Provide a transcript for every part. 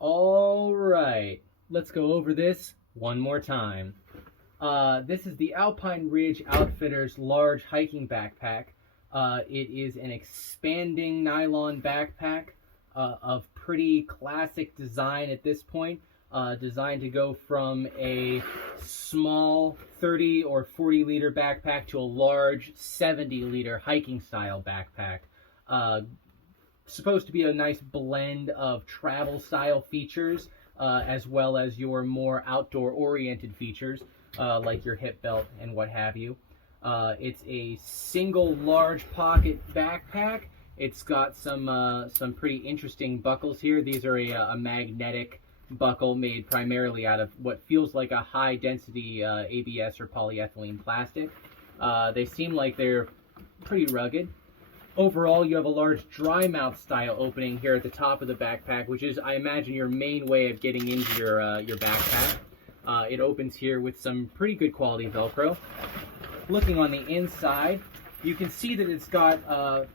All right, let's go over this one more time. This is the Alpine Ridge Outfitters large hiking backpack. It is an expanding nylon backpack of pretty classic design at this point, designed to go from a small 30 or 40 liter backpack to a large 70 liter hiking style backpack. Uh, Supposed to be a nice blend of travel style features as well as your more outdoor oriented features like your hip belt and what have you. It's a single large pocket backpack. It's got some pretty interesting buckles here. These are a magnetic buckle made primarily out of what feels like a high density ABS or polyethylene plastic. They seem like they're pretty rugged. Overall, you have a large dry mouth style opening here at the top of the backpack, which is, I imagine, your main way of getting into your backpack. It opens here with some pretty good quality Velcro. Looking on the inside, you can see that it's got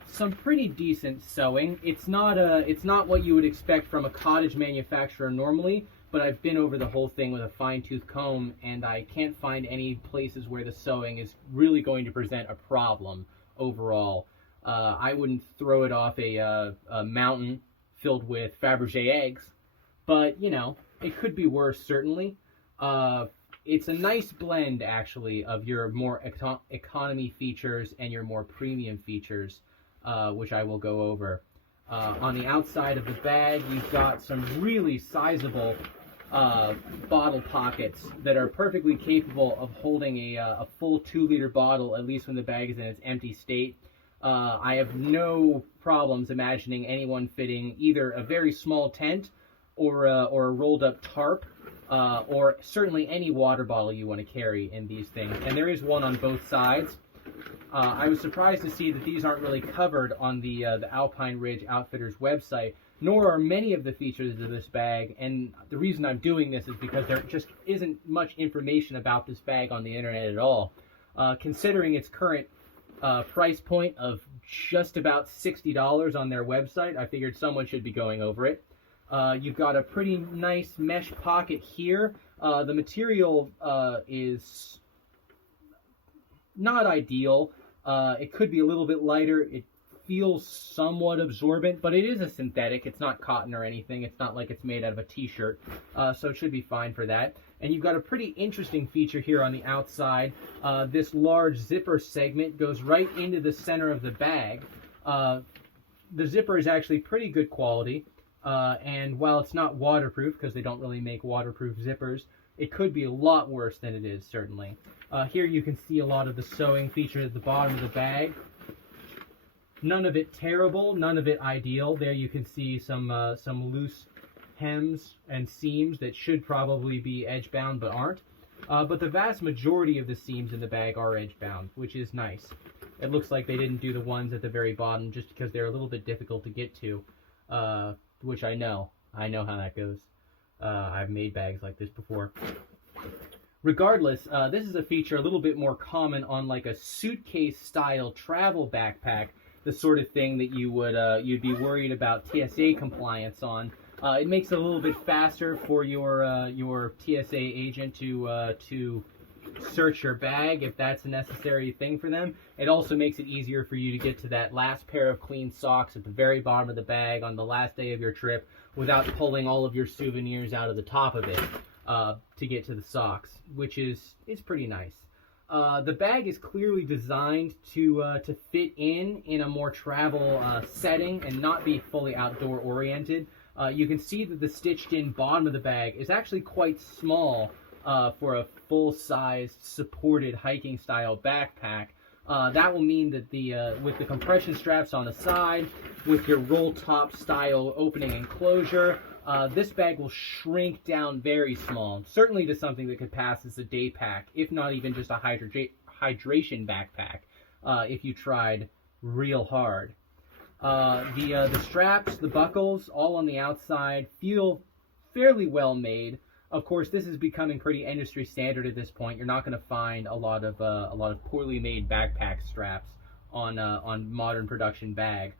some pretty decent sewing. It's not what you would expect from a cottage manufacturer normally, but I've been over the whole thing with a fine-tooth comb, and I can't find any places where the sewing is really going to present a problem overall. I wouldn't throw it off a mountain filled with Fabergé eggs, but, you know, it could be worse, certainly. It's a nice blend, actually, of your more economy features and your more premium features, which I will go over. On the outside of the bag, you've got some really sizable bottle pockets that are perfectly capable of holding a full 2-liter bottle, at least when the bag is in its empty state. I have no problems imagining anyone fitting either a very small tent or a rolled up tarp, or certainly any water bottle you want to carry in these things. And there is one on both sides. I was surprised to see that these aren't really covered on the Alpine Ridge Outfitters website, nor are many of the features of this bag. And the reason I'm doing this is because there just isn't much information about this bag on the internet at all. Considering its current price point of just about $60 on their website, I figured someone should be going over it. You've got a pretty nice mesh pocket here. The material is not ideal. It could be a little bit lighter. It feels somewhat absorbent, but it is a synthetic. It's not cotton or anything. It's not like it's made out of a t-shirt, so it should be fine for that. And you've got a pretty interesting feature here on the outside. This large zipper segment goes right into the center of the bag. The zipper is actually pretty good quality, and while it's not waterproof, because they don't really make waterproof zippers, it could be a lot worse than it is, certainly. Here you can see a lot of the sewing featured at the bottom of the bag. None of it terrible, none of it ideal. There you can see some loose hems and seams that should probably be edge-bound but aren't. But the vast majority of the seams in the bag are edge-bound, which is nice. It looks like they didn't do the ones at the very bottom just because they're a little bit difficult to get to, which I know. I know how that goes. I've made bags like this before. Regardless, this is a feature a little bit more common on like a suitcase-style travel backpack, the sort of thing that you'd be worried about TSA compliance on. It makes it a little bit faster for your TSA agent to search your bag if that's a necessary thing for them. It also makes it easier for you to get to that last pair of clean socks at the very bottom of the bag on the last day of your trip without pulling all of your souvenirs out of the top of it to get to the socks, which is pretty nice. The bag is clearly designed to fit in a more travel setting and not be fully outdoor oriented. You can see that the stitched-in bottom of the bag is actually quite small for a full-sized supported hiking-style backpack. That will mean that with the compression straps on the side, with your roll-top style opening enclosure, this bag will shrink down very small, certainly to something that could pass as a day pack, if not even just a hydration backpack, if you tried real hard. The straps, the buckles, all on the outside feel fairly well made. Of course, this is becoming pretty industry standard at this point. You're not going to find a lot of poorly made backpack straps on modern production bag.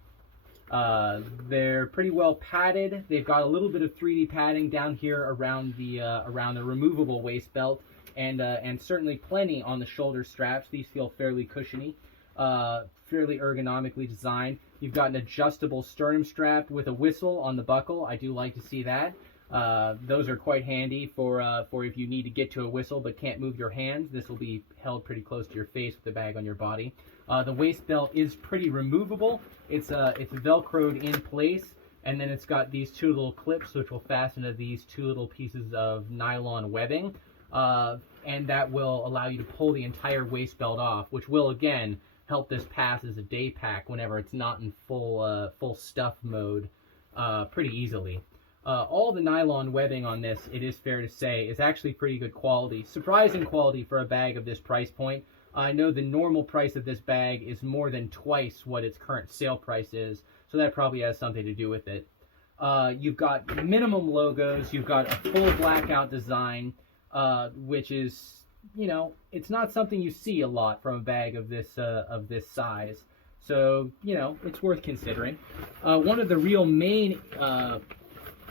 They're pretty well padded. They've got a little bit of 3D padding down here around the removable waist belt, and certainly plenty on the shoulder straps. These feel fairly cushiony, fairly ergonomically designed. You've got an adjustable sternum strap with a whistle on the buckle. I do like to see that. Those are quite handy for if you need to get to a whistle but can't move your hands. This will be held pretty close to your face with the bag on your body. The waist belt is pretty removable. It's velcroed in place, and then it's got these two little clips which will fasten to these two little pieces of nylon webbing, and that will allow you to pull the entire waist belt off, which will again help this pass as a day pack whenever it's not in full stuff mode pretty easily. All the nylon webbing on this, it is fair to say, is actually pretty good quality. Surprising quality for a bag of this price point. I know the normal price of this bag is more than twice what its current sale price is, so that probably has something to do with it. You've got minimum logos, you've got a full blackout design, which is, you know, it's not something you see a lot from a bag of this size. So, you know, it's worth considering. One of the real main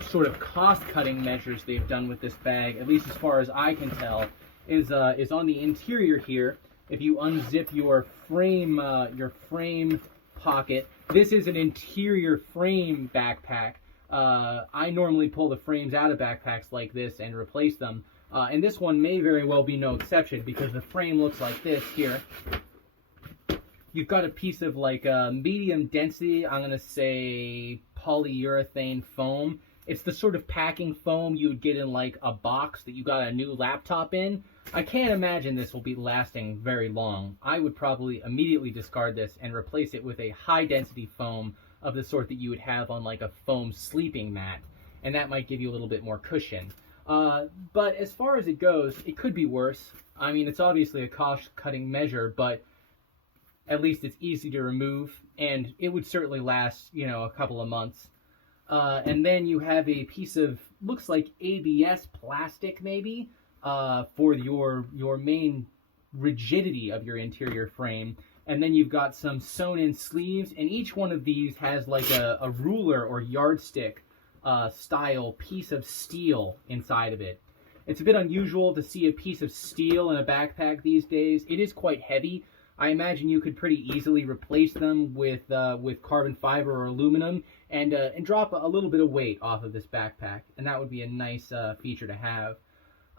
sort of cost-cutting measures they've done with this bag, at least as far as I can tell, is on the interior here. If you unzip your frame pocket, this is an interior frame backpack. I normally pull the frames out of backpacks like this and replace them, and this one may very well be no exception because the frame looks like this here. You've got a piece of like medium density, I'm going to say polyurethane foam. It's the sort of packing foam you would get in like a box that you got a new laptop in. I can't imagine this will be lasting very long. I would probably immediately discard this and replace it with a high density foam of the sort that you would have on like a foam sleeping mat, and that might give you a little bit more cushion. But as far as it goes, it could be worse. I mean, it's obviously a cost-cutting measure, but at least it's easy to remove, and it would certainly last, you know, a couple of months. And then you have a piece of, looks like ABS plastic maybe, for your main rigidity of your interior frame. And then you've got some sewn-in sleeves, and each one of these has like a ruler or yardstick style piece of steel inside of it. It's a bit unusual to see a piece of steel in a backpack these days. It is quite heavy. I imagine you could pretty easily replace them with carbon fiber or aluminum and drop a little bit of weight off of this backpack, and that would be a nice feature to have.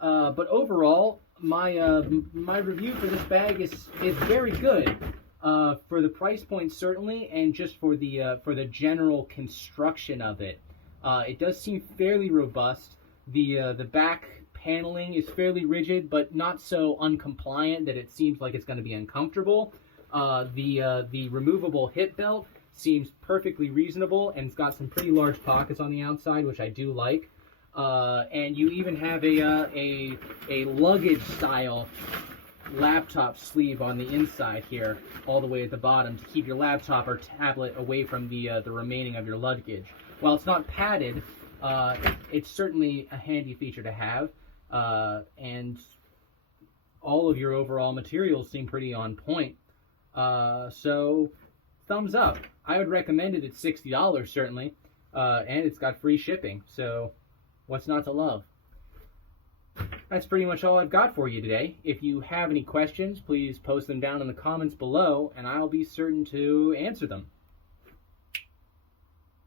But overall, my review for this bag is very good for the price point certainly, and just for the general construction of it. It does seem fairly robust. The back paneling is fairly rigid, but not so uncompliant that it seems like it's going to be uncomfortable. The removable hip belt seems perfectly reasonable, and it's got some pretty large pockets on the outside, which I do like. And you even have a luggage style laptop sleeve on the inside here, all the way at the bottom, to keep your laptop or tablet away from the remaining of your luggage. While it's not padded, it's certainly a handy feature to have. And all of your overall materials seem pretty on point. So, thumbs up. I would recommend it at $60 certainly, and it's got free shipping, so what's not to love? That's pretty much all I've got for you today. If you have any questions, please post them down in the comments below, and I'll be certain to answer them.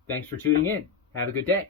Thanks for tuning in. Have a good day.